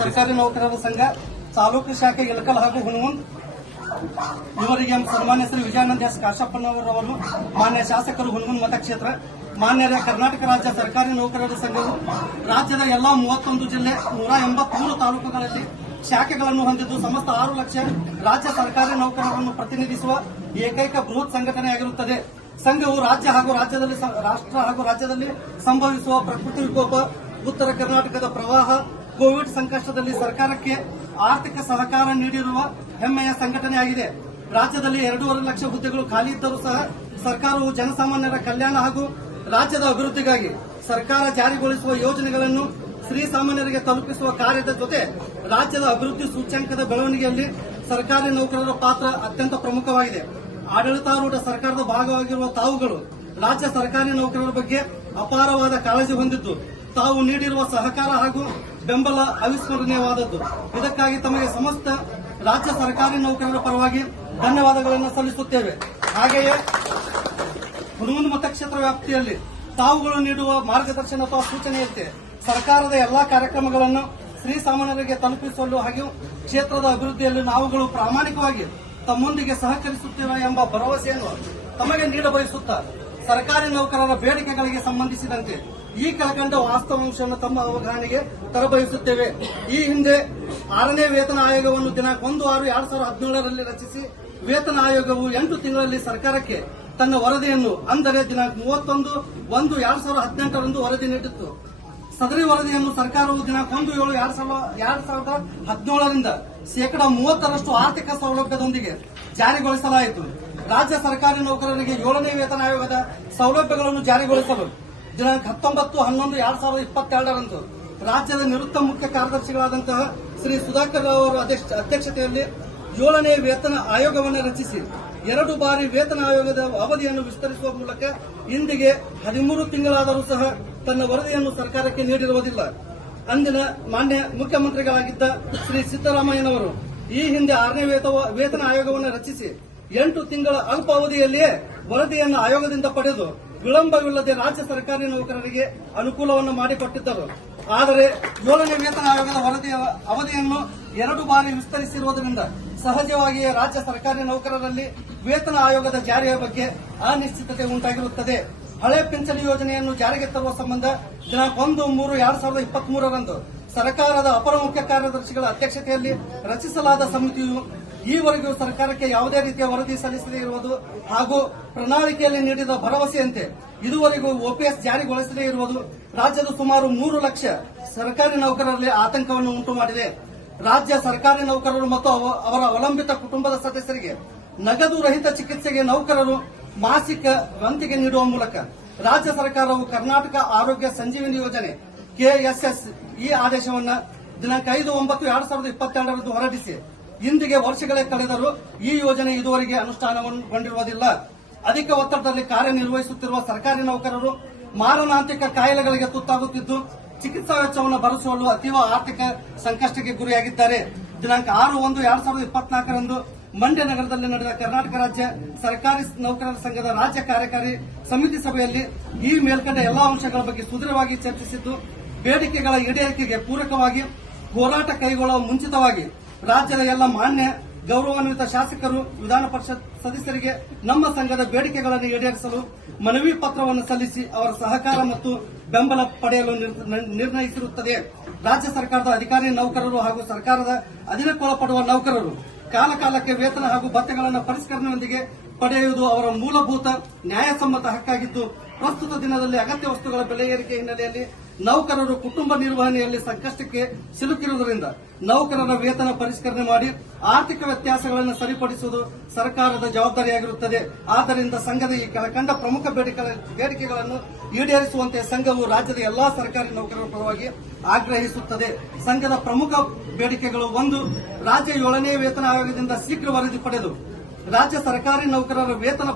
ಸರ್ಕಾರಿ ನೌಕರರ ಸಂಘ ತಾಲೂಕು ಶಾಖೆ ಇಳಕಲ್ ಹಾಗೂ ಹುಣಗುಂದ್ ಇವರಿಗೆ ಸನ್ಮಾನ್ಯ ಶ್ರೀ ವಿಜಯಾನಂದ ಎಸ್ ಕಾಶಪ್ಪನವರವರು, ಮಾನ್ಯ ಶಾಸಕರು ಹುಣಗುಂದ್ ಮತಕ್ಷೇತ್ರ, ಮಾನ್ಯರ ಕರ್ನಾಟಕ ರಾಜ್ಯ ಸರ್ಕಾರಿ ನೌಕರರ ಸಂಘವು ರಾಜ್ಯದ ಎಲ್ಲಾ 31 ಜಿಲ್ಲೆ 183 ತಾಲೂಕುಗಳಲ್ಲಿ ಶಾಖೆಗಳನ್ನು ಹೊಂದಿದ್ದು ಸಮಸ್ತ 6 ಲಕ್ಷ ರಾಜ್ಯ ಸರ್ಕಾರಿ ನೌಕರರನ್ನು ಪ್ರತಿನಿಧಿಸುವ ಏಕೈಕ ಬೃಹತ್ ಸಂಘಟನೆಯಾಗಿರುತ್ತದೆ. ಸಂಘವು ರಾಜ್ಯ ಹಾಗೂ ರಾಷ್ಟ್ರ ಹಾಗೂ ರಾಜ್ಯದಲ್ಲಿ ಸಂಭವಿಸುವ ಪ್ರಕೃತಿ ವಿಕೋಪ, ಉತ್ತರ ಕರ್ನಾಟಕದ ಪ್ರವಾಹ, ಕೋವಿಡ್ ಸಂಕಷ್ಟದಲ್ಲಿ ಸರ್ಕಾರಕ್ಕೆ ಆರ್ಥಿಕ ಸಹಕಾರ ನೀಡಿರುವ ಹೆಮ್ಮೆಯ ಸಂಘಟನೆಯಾಗಿದೆ. ರಾಜ್ಯದಲ್ಲಿ 2.5 ಲಕ್ಷ ಹುದ್ದೆಗಳು ಖಾಲಿ ಇದ್ದರೂ ಸಹ ಸರ್ಕಾರವು ಜನಸಾಮಾನ್ಯರ ಕಲ್ಯಾಣ ಹಾಗೂ ರಾಜ್ಯದ ಅಭಿವೃದ್ಧಿಗಾಗಿ ಸರ್ಕಾರ ಜಾರಿಗೊಳಿಸುವ ಯೋಜನೆಗಳನ್ನು ಶ್ರೀಸಾಮಾನ್ಯರಿಗೆ ತಲುಪಿಸುವ ಕಾರ್ಯದ ಜೊತೆ ರಾಜ್ಯದ ಅಭಿವೃದ್ಧಿ ಸೂಚ್ಯಂಕದ ಬೆಳವಣಿಗೆಯಲ್ಲಿ ಸರ್ಕಾರಿ ನೌಕರರ ಪಾತ್ರ ಅತ್ಯಂತ ಪ್ರಮುಖವಾಗಿದೆ. ಆಡಳಿತಾರೂಢ ಸರ್ಕಾರದ ಭಾಗವಾಗಿರುವ ತಾವುಗಳು ರಾಜ್ಯ ಸರ್ಕಾರಿ ನೌಕರರ ಬಗ್ಗೆ ಅಪಾರವಾದ ಕಾಳಜಿ ಹೊಂದಿದ್ದು ತಾವು ನೀಡಿರುವ ಸಹಕಾರ ಹಾಗೂ ಬೆಂಬಲ ಅವಿಸ್ಮರಣೀಯವಾದದ್ದು. ಇದಕ್ಕಾಗಿ ತಮಗೆ ಸಮಸ್ತ ರಾಜ್ಯ ಸರ್ಕಾರಿ ನೌಕರರ ಪರವಾಗಿ ಧನ್ಯವಾದಗಳನ್ನು ಸಲ್ಲಿಸುತ್ತೇವೆ. ಹಾಗೆಯೇ ಹುಣಗುಂದ್ ಮತಕ್ಷೇತ್ರ ವ್ಯಾಪ್ತಿಯಲ್ಲಿ ತಾವುಗಳು ನೀಡುವ ಮಾರ್ಗದರ್ಶನ ಅಥವಾ ಸೂಚನೆಯಂತೆ ಸರ್ಕಾರದ ಎಲ್ಲಾ ಕಾರ್ಯಕ್ರಮಗಳನ್ನು ಶ್ರೀಸಾಮಾನ್ಯರಿಗೆ ತಲುಪಿಸಲು ಹಾಗೂ ಕ್ಷೇತ್ರದ ಅಭಿವೃದ್ಧಿಯಲ್ಲಿ ನಾವುಗಳು ಪ್ರಾಮಾಣಿಕವಾಗಿ ತಮ್ಮೊಂದಿಗೆ ಸಹಕರಿಸುತ್ತೇವೆ ಎಂಬ ಭರವಸೆಯನ್ನು ತಮಗೆ ನೀಡಬಯಸುತ್ತಾ ಸರ್ಕಾರಿ ನೌಕರರ ಬೇಡಿಕೆಗಳಿಗೆ ಸಂಬಂಧಿಸಿದಂತೆ ಈ ಕೆಳಕಂಡ ವಾಸ್ತವಾಂಶವನ್ನು ತಮ್ಮ ಅವಗಾಹನೆಗೆ ತರಬಯಸುತ್ತೇವೆ. ಈ ಹಿಂದೆ 6ನೇ ವೇತನ ಆಯೋಗವನ್ನು ದಿನಾಂಕ 1/6/2017ರಲ್ಲಿ ರಚಿಸಿ ವೇತನ ಆಯೋಗವು 8 ತಿಂಗಳಲ್ಲಿ ಸರ್ಕಾರಕ್ಕೆ ತನ್ನ ವರದಿಯನ್ನು ಅಂದರೆ ದಿನಾಂಕ 31/1/2018ರಂದು ವರದಿ ನೀಡಿತ್ತು. ಸದರಿ ವರದಿಯನ್ನು ಸರ್ಕಾರವು ದಿನಾಂಕ 1/7/2017ರಿಂದ 30% ಆರ್ಥಿಕ ಸೌಲಭ್ಯದೊಂದಿಗೆ ಜಾರಿಗೊಳಿಸಲಾಯಿತು. ರಾಜ್ಯ ಸರ್ಕಾರಿ ನೌಕರರಿಗೆ 7ನೇ ವೇತನ ಆಯೋಗದ ಸೌಲಭ್ಯಗಳನ್ನು ಜಾರಿಗೊಳಿಸಲು ದಿನಾಂಕ 19/11/2022ರಂದು ರಾಜ್ಯದ ನಿವೃತ್ತ ಮುಖ್ಯ ಕಾರ್ಯದರ್ಶಿಗಳಾದಂತಹ ಶ್ರೀ ಸುಧಾಕರ್ ಅವರ ಅಧ್ಯಕ್ಷತೆಯಲ್ಲಿ 7ನೇ ವೇತನ ಆಯೋಗವನ್ನು ರಚಿಸಿ 2 ಬಾರಿ ವೇತನ ಆಯೋಗದ ಅವಧಿಯನ್ನು ವಿಸ್ತರಿಸುವ ಮೂಲಕ ಇಂದಿಗೆ 13 ತಿಂಗಳಾದರೂ ಸಹ ತನ್ನ ವರದಿಯನ್ನು ಸರ್ಕಾರಕ್ಕೆ ನೀಡಿರುವುದಿಲ್ಲ. ಅಂದಿನ ಮಾನ್ಯ ಮುಖ್ಯಮಂತ್ರಿಗಳಾಗಿದ್ದ ಶ್ರೀ ಸಿದ್ದರಾಮಯ್ಯನವರು ಈ ಹಿಂದೆ 6ನೇ ವೇತನ ಆಯೋಗವನ್ನು ರಚಿಸಿ 8 ತಿಂಗಳ ಅಲ್ಪಾವಧಿಯಲ್ಲಿಯೇ ವರದಿಯನ್ನು ಆಯೋಗದಿಂದ ಪಡೆದು ವಿಳಂಬವಿಲ್ಲದೆ ರಾಜ್ಯ ಸರ್ಕಾರಿ ನೌಕರರಿಗೆ ಅನುಕೂಲವನ್ನು ಮಾಡಿಕೊಟ್ಟಿದ್ದರು. ಆದರೆ 7ನೇ ವೇತನ ಆಯೋಗದ ವರದಿಯ ಅವಧಿಯನ್ನು 2 ಬಾರಿ ವಿಸ್ತರಿಸಿರುವುದರಿಂದ ಸಹಜವಾಗಿಯೇ ರಾಜ್ಯ ಸರ್ಕಾರಿ ನೌಕರರಲ್ಲಿ ವೇತನ ಆಯೋಗದ ಜಾರಿಯ ಬಗ್ಗೆ ಅನಿಶ್ಚಿತತೆ ಉಂಟಾಗಿರುತ್ತದೆ. ಹಳೆ ಪಿಂಚಣಿ ಯೋಜನೆಯನ್ನು ಜಾರಿಗೆ ತರುವ ಸಂಬಂಧ ದಿನಾಂಕ 1/3/2023ರಂದು ಸರ್ಕಾರದ ಅಪರ ಮುಖ್ಯ ಕಾರ್ಯದರ್ಶಿಗಳ ಅಧ್ಯಕ್ಷತೆಯಲ್ಲಿ ರಚಿಸಲಾದ ಸಮಿತಿಯು ಈವರೆಗೂ ಸರ್ಕಾರಕ್ಕೆ ಯಾವುದೇ ರೀತಿಯ ವರದಿ ಸಲ್ಲಿಸದೇ ಇರುವುದು ಹಾಗೂ ಪ್ರಣಾಳಿಕೆಯಲ್ಲಿ ನೀಡಿದ ಭರವಸೆಯಂತೆ ಇದುವರೆಗೂ ಓಪಿಎಸ್ ಜಾರಿಗೊಳಿಸದೇ ಇರುವುದು ರಾಜ್ಯದ ಸುಮಾರು 3 ಲಕ್ಷ ಸರ್ಕಾರಿ ನೌಕರರಲ್ಲಿ ಆತಂಕವನ್ನು ಉಂಟು ಮಾಡಿದೆ. ರಾಜ್ಯ ಸರ್ಕಾರಿ ನೌಕರರು ಮತ್ತು ಅವರ ಅವಲಂಬಿತ ಕುಟುಂಬದ ಸದಸ್ಯರಿಗೆ ನಗದು ರಹಿತ ಚಿಕಿತ್ಸೆಗೆ ನೌಕರರು ಮಾಸಿಕ ವಂತಿಗೆ ನೀಡುವ ಮೂಲಕ ರಾಜ್ಯ ಸರ್ಕಾರವು ಕರ್ನಾಟಕ ಆರೋಗ್ಯ ಸಂಜೀವಿನಿ ಯೋಜನೆ ಕೆಎಸ್ಎಸ್ ಈ ಆದೇಶವನ್ನು ದಿನಾಂಕ 5/9/2022ರಂದು ಹೊರಡಿಸಿ ಇಂದಿಗೆ ವರ್ಷಗಳೇ ಕಳೆದರೂ ಈ ಯೋಜನೆ ಇದುವರೆಗೆ ಅನುಷ್ಠಾನಗೊಂಡಿರುವುದಿಲ್ಲ. ಅಧಿಕ ಒತ್ತಡದಲ್ಲಿ ಕಾರ್ಯನಿರ್ವಹಿಸುತ್ತಿರುವ ಸರ್ಕಾರಿ ನೌಕರರು ಮಾರಣಾಂತಿಕ ಕಾಯಿಲೆಗಳಿಗೆ ತುತ್ತಾಗುತ್ತಿದ್ದು ಚಿಕಿತ್ಸಾ ವೆಚ್ಚವನ್ನು ಭರಿಸುವಲು ಅತೀವ ಆರ್ಥಿಕ ಸಂಕಷ್ಟಕ್ಕೆ ಗುರಿಯಾಗಿದ್ದಾರೆ. ದಿನಾಂಕ 6/1/2024ರಂದು ಮಂಡ್ಯ ನಗರದಲ್ಲಿ ನಡೆದ ಕರ್ನಾಟಕ ರಾಜ್ಯ ಸರ್ಕಾರಿ ನೌಕರರ ಸಂಘದ ರಾಜ್ಯ ಕಾರ್ಯಕಾರಿ ಸಮಿತಿ ಸಭೆಯಲ್ಲಿ ಈ ಮೇಲ್ಕಂಡ ಎಲ್ಲಾ ಅಂಶಗಳ ಬಗ್ಗೆ ಸುದೀರ್ಘವಾಗಿ ಚರ್ಚಿಸಿದ್ದು ಬೇಡಿಕೆಗಳ ಈಡೇರಿಕೆಗೆ ಪೂರಕವಾಗಿ ಹೋರಾಟ ಕೈಗೊಳ್ಳುವ ಮುಂಚಿತವಾಗಿ ರಾಜ್ಯದ ಎಲ್ಲ ಮಾನ್ಯ ಗೌರವಾನ್ವಿತ ಶಾಸಕರು, ವಿಧಾನ ಪರಿಷತ್ ಸದಸ್ಯರಿಗೆ ನಮ್ಮ ಸಂಘದ ಬೇಡಿಕೆಗಳನ್ನು ಈಡೇರಿಸಲು ಮನವಿ ಪತ್ರವನ್ನು ಸಲ್ಲಿಸಿ ಅವರ ಸಹಕಾರ ಮತ್ತು ಬೆಂಬಲ ಪಡೆಯಲು ನಿರ್ಣಯಿಸಿರುತ್ತದೆ. ರಾಜ್ಯ ಸರ್ಕಾರದ ಅಧಿಕಾರಿ ನೌಕರರು ಹಾಗೂ ಸರ್ಕಾರದ ಅಧೀನಕ್ಕೊಳಪಡುವ ನೌಕರರು ಕಾಲಕಾಲಕ್ಕೆ ವೇತನ ಹಾಗೂ ಭತ್ಯೆಗಳನ್ನು ಪರಿಷ್ಕರಣೆಯೊಂದಿಗೆ ಪಡೆಯುವುದು ಅವರ ಮೂಲಭೂತ ನ್ಯಾಯಸಮ್ಮತ ಹಕ್ಕಾಗಿದ್ದು ಪ್ರಸ್ತುತ ದಿನದಲ್ಲಿ ಅಗತ್ಯ ವಸ್ತುಗಳ ಬೆಲೆ ಏರಿಕೆ ಹಿನ್ನೆಲೆಯಲ್ಲಿ ನೌಕರರು ಕುಟುಂಬ ನಿರ್ವಹಣೆಯಲ್ಲಿ ಸಂಕಷ್ಟಕ್ಕೆ ಸಿಲುಕಿರುವುದರಿಂದ ನೌಕರರ ವೇತನ ಪರಿಷ್ಕರಣೆ ಮಾಡಿ ಆರ್ಥಿಕ ವ್ಯತ್ಯಾಸಗಳನ್ನು ಸರಿಪಡಿಸುವುದು ಸರ್ಕಾರದ ಜವಾಬ್ದಾರಿಯಾಗಿರುತ್ತದೆ. ಆದ್ದರಿಂದ ಸಂಘದ ಈ ಕೆಳಕಂಡ ಪ್ರಮುಖ ಬೇಡಿಕೆಗಳನ್ನು ಈಡೇರಿಸುವಂತೆ ಸಂಘವು ರಾಜ್ಯದ ಎಲ್ಲಾ ಸರ್ಕಾರಿ ನೌಕರರ ಪರವಾಗಿ ಆಗ್ರಹಿಸುತ್ತದೆ. ಸಂಘದ ಪ್ರಮುಖ ಬೇಡಿಕೆಗಳು: 1. ರಾಜ್ಯ 7ನೇ ವೇತನ ಆಯೋಗದಿಂದ ಶೀಘ್ರ ವರದಿ ಪಡೆದು ರಾಜ್ಯ ಸರ್ಕಾರಿ ನೌಕರರ ವೇತನ